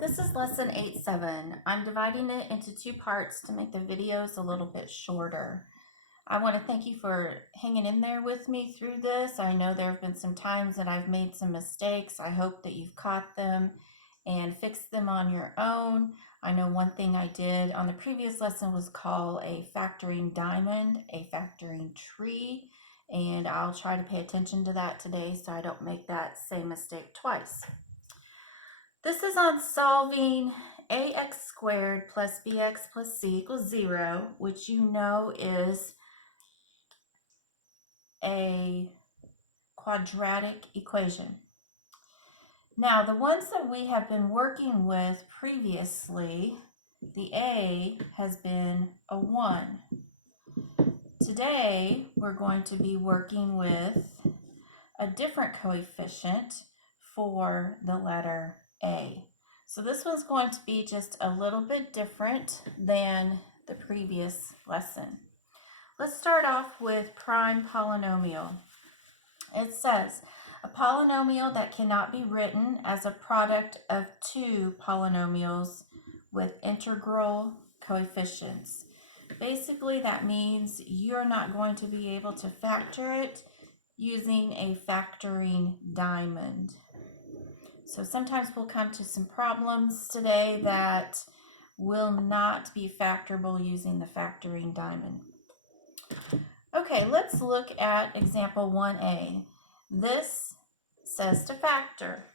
This is lesson 8-7. I'm dividing it into two parts to make the videos a little bit shorter. I want to thank you for hanging in there with me through this. I know there have been some times that I've made some mistakes. I hope that you've caught them and fixed them on your own. I know one thing I did on the previous lesson was call a factoring diamond a factoring tree, and I'll try to pay attention to that today so I don't make that same mistake twice. This is on solving ax squared plus bx plus c equals 0, which you know is a quadratic equation. Now, the ones that we have been working with previously, the a has been a 1. Today, we're going to be working with a different coefficient for the letter A. So this one's going to be just a little bit different than the previous lesson. Let's start off with prime polynomial. It says, a polynomial that cannot be written as a product of two polynomials with integral coefficients. Basically, that means you're not going to be able to factor it using a factoring diamond. So sometimes we'll come to some problems today that will not be factorable using the factoring diamond. Okay, let's look at example 1a. This says to factor.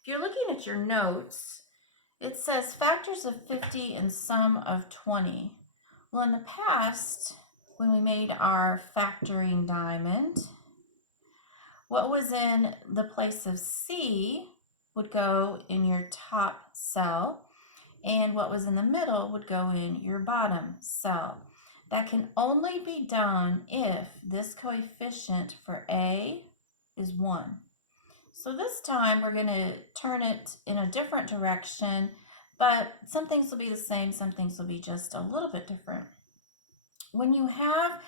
If you're looking at your notes, it says factors of 50 and sum of 20. Well, in the past, when we made our factoring diamond, what was in the place of C would go in your top cell, and what was in the middle would go in your bottom cell. That can only be done if this coefficient for A is 1. So this time we're going to turn it in a different direction, but some things will be the same, some things will be just a little bit different. When you have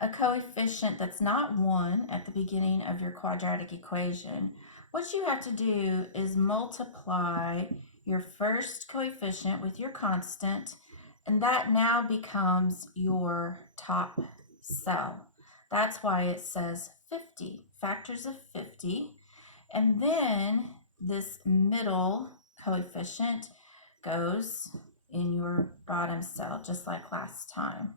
a coefficient that's not 1 at the beginning of your quadratic equation, what you have to do is multiply your first coefficient with your constant, and that now becomes your top cell. That's why it says 50, factors of 50, and then this middle coefficient goes in your bottom cell, just like last time.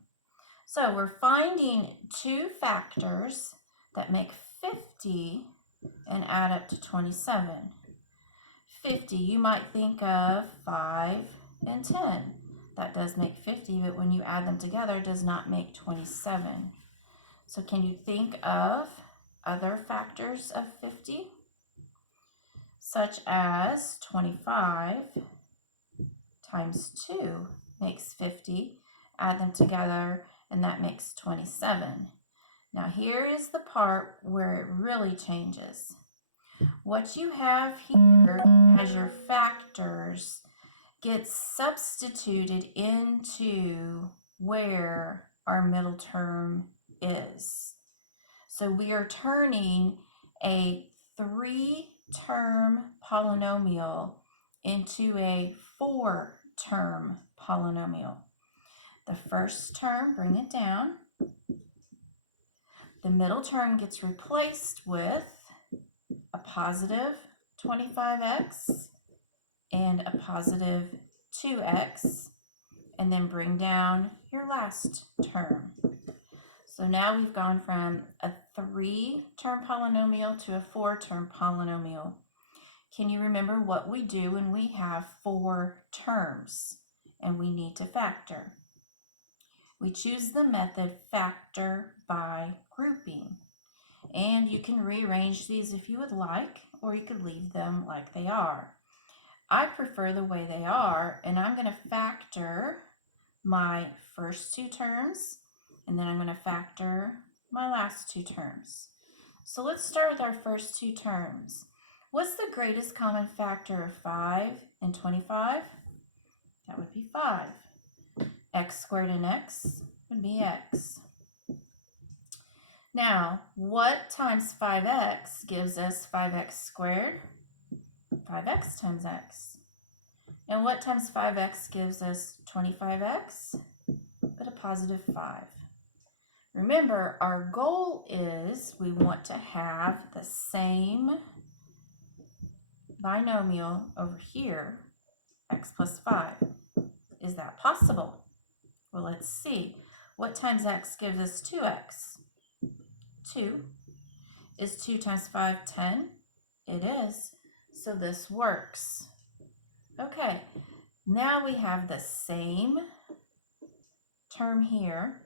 So we're finding two factors that make 50 and add up to 27. 50, you might think of 5 and 10. That does make 50, but when you add them together, it does not make 27. So can you think of other factors of 50? Such as 25 times 2 makes 50. Add them together, and that makes 27. Now here is the part where it really changes. What you have here as your factors gets substituted into where our middle term is. So we are turning a 3-term polynomial into a 4-term polynomial. The first term, bring it down. The middle term gets replaced with a positive 25x and a positive 2x, and then bring down your last term. So now we've gone from a 3-term polynomial to a 4-term polynomial. Can you remember what we do when we have 4 terms and we need to factor? We choose the method factor by grouping. And you can rearrange these if you would like, or you could leave them like they are. I prefer the way they are, and I'm going to factor my first 2 terms, and then I'm going to factor my last 2 terms. So let's start with our first 2 terms. What's the greatest common factor of 5 and 25? That would be 5. X squared and x would be x. Now, what times 5x gives us 5x squared? 5x times x. And what times 5x gives us 25x, but a positive 5. Remember, our goal is we want to have the same binomial over here, x plus 5. Is that possible? Well, let's see. What times x gives us 2x? 2. Is 2 times 5 10? It is. So this works. Okay, now we have the same term here,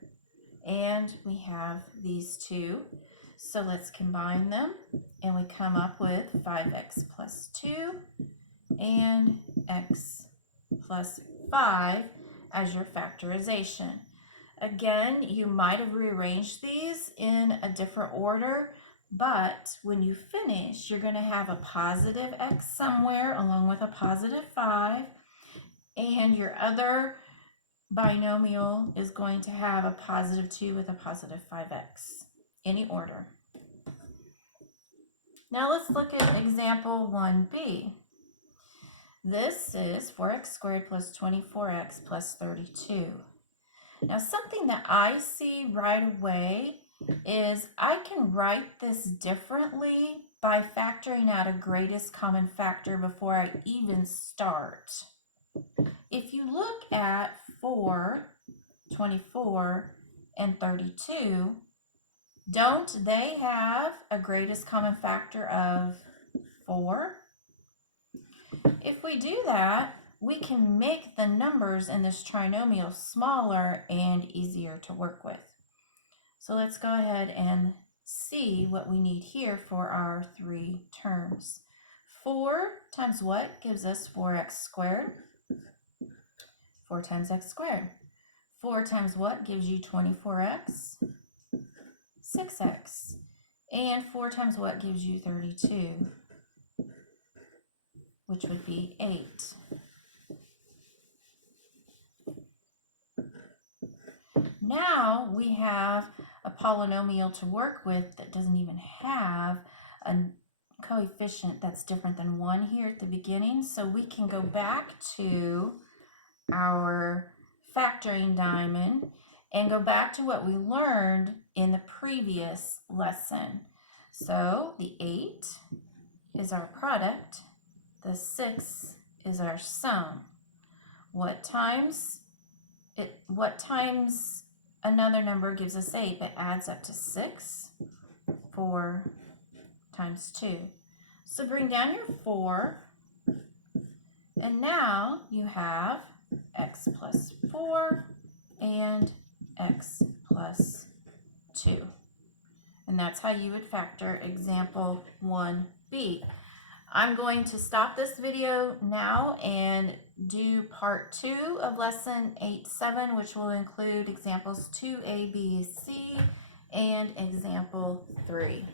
and we have these two. So let's combine them, and we come up with 5x plus 2 and x plus 5 as your factorization. Again, you might have rearranged these in a different order, but when you finish, you're going to have a positive x somewhere along with a positive 5, and your other binomial is going to have a positive 2 with a positive 5x. Any order. Now let's look at example 1b. This is 4x squared plus 24x plus 32. Now something that I see right away is I can write this differently by factoring out a greatest common factor before I even start. If you look at 4, 24, and 32, don't they have a greatest common factor of 4? If we do that, we can make the numbers in this trinomial smaller and easier to work with. So let's go ahead and see what we need here for our three terms. 4 times what gives us 4x squared? 4 times x squared. 4 times what gives you 24x? 6x. And 4 times what gives you 32? Which would be 8. Now we have a polynomial to work with that doesn't even have a coefficient that's different than 1 here at the beginning. So we can go back to our factoring diamond and go back to what we learned in the previous lesson. So the 8 is our product. The 6 is our sum. What times another number gives us 8 but adds up to 6? 4 times 2. So bring down your 4, and now you have x plus 4 and x plus 2. And that's how you would factor example 1b. I'm going to stop this video now and do part 2 of lesson 8-7, which will include examples 2a, b, c, and example 3.